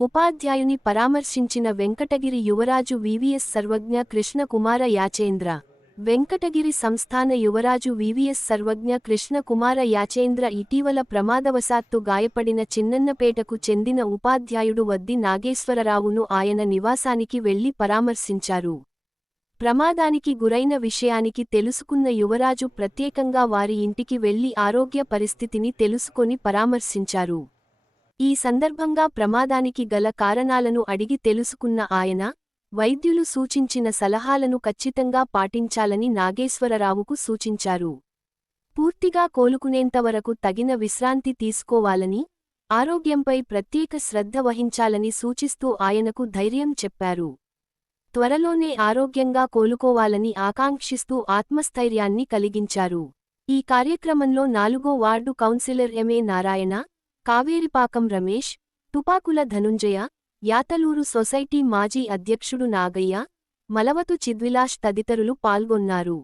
ఉపాధ్యాయుని పరామర్శించిన వెంకటగిరి యువరాజు వివిఎస్ సర్వజ్ఞ కృష్ణ కుమార యాచేంద్ర. వెంకటగిరి సంస్థాన యువరాజు వివిఎస్ సర్వజ్ఞ కృష్ణ కుమార యాచేంద్ర ఇటీవల ప్రమాదవశాత్తు గాయపడిన చిన్నన్నపేటకు చెందిన ఉపాధ్యాయుడు వద్ది నాగేశ్వరరావును ఆయన నివాసానికి వెళ్లి పరామర్శించారు. ప్రమాదానికి గురైన విషయానికి తెలుసుకున్న యువరాజు ప్రత్యేకంగా వారి ఇంటికి వెళ్లి ఆరోగ్య పరిస్థితిని తెలుసుకొని పరామర్శించారు. ఈ సందర్భంగా ప్రమాదానికి గల కారణాలను అడిగి తెలుసుకున్న ఆయన, వైద్యులు సూచించిన సలహాలను ఖచ్చితంగా పాటించాలని నాగేశ్వరరావుకు సూచించారు. పూర్తిగా కోలుకునేంతవరకు తగిన విశ్రాంతి తీసుకోవాలని, ఆరోగ్యంపై ప్రత్యేక శ్రద్ధ వహించాలని సూచిస్తూ ఆయనకు ధైర్యం చెప్పారు. త్వరలోనే ఆరోగ్యంగా కోలుకోవాలని ఆకాంక్షిస్తూ ఆత్మస్థైర్యాన్ని కలిగించారు. ఈ కార్యక్రమంలో 4వ ward councillor MA Narayana, Kaveripakam Ramesh, Tupakula Dhanunjaya, Yataluru society మాజీ అధ్యక్షుడు నాగయ్య, మలవతు చిద్విలాష్ తదితరులు పాల్గొన్నారు.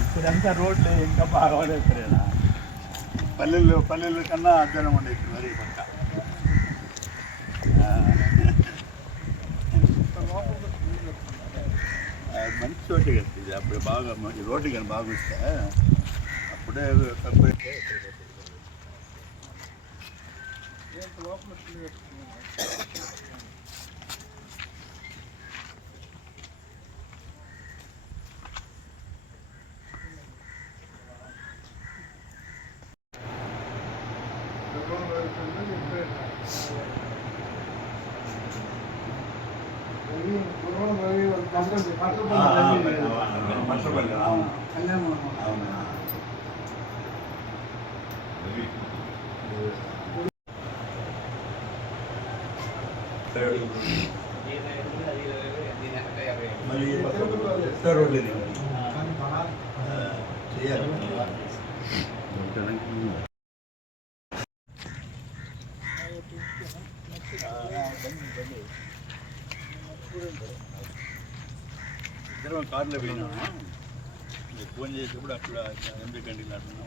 ఇప్పుడంతా రోడ్లు ఇంకా బాగా పడేస్తారేనా, పల్లెల్లో కన్నా అర్థం ఉండేది మరి పక్క. మంచి చోటే కదా ఇది. అప్పుడు బాగా రోడ్డు కానీ బాగా వస్తే అప్పుడే తక్కువ. మళ్ళీ రోడ్లు చేయాలి. ఇద్దరం కార్లో పోయినాము. ఫోన్ చేసేప్పుడు అట్లా ఎంపీ కంటికి నాటున్నాం.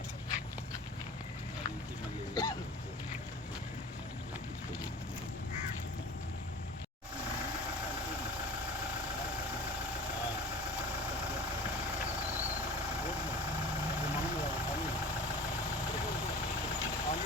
మళ్ళీ